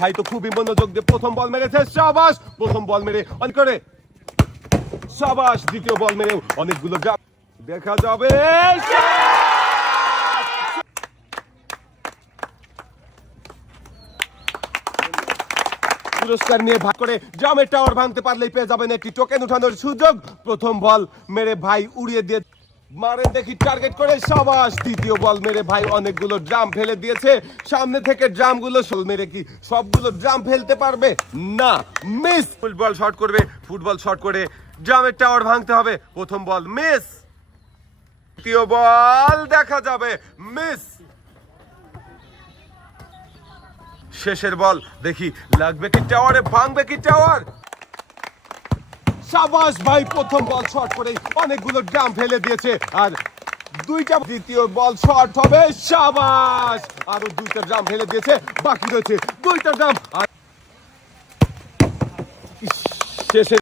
ভাই তো খুবই মনোযোগ দিয়ে প্রথম বল মেরেছে, শাবাশ। প্রথম বল মেরে অন করে শাবাশ। দ্বিতীয় বল মেরে অনেকগুলো ড্রাম দেখা যাবে। পুরস্কার নিয়ে ভাগ করে ড্রামের টাওয়ার ভাঙতে পারলেই পেয়ে যাবেন একটি টোকেন উঠানোর সুযোগ। প্রথম বল মেরে ভাই উড়িয়ে দিয়ে মারেন দেখি টার্গেট করে, শাবাশ। দ্বিতীয় বল মেরে ভাই অনেকগুলো ড্রাম ফেলে দিয়েছে। সামনে থেকে ড্রামগুলো মেরে কি সবগুলো ড্রাম ফেলতে পারবে না, মিস। ফুটবল শট করবে, ফুটবল শট করে ড্রামের টাওয়ার ভাঙতে হবে। প্রথম বল মিস, দ্বিতীয় বল দেখা যাবে মিস। শেষের বল দেখি লাগবে কি টাওয়ারে, ভাঙবে কি টাওয়ার। শাবাশ ভাই, প্রথম বল শট করে অনেকগুলো ড্রাম ফেলে দিয়েছে। আর দুইটা, দ্বিতীয় বল শট হবে, শাবাশ। আরো দুইটা ড্রাম ফেলে দিয়েছে, বাকি রয়েছে দুইটা ড্রাম। আর শেষে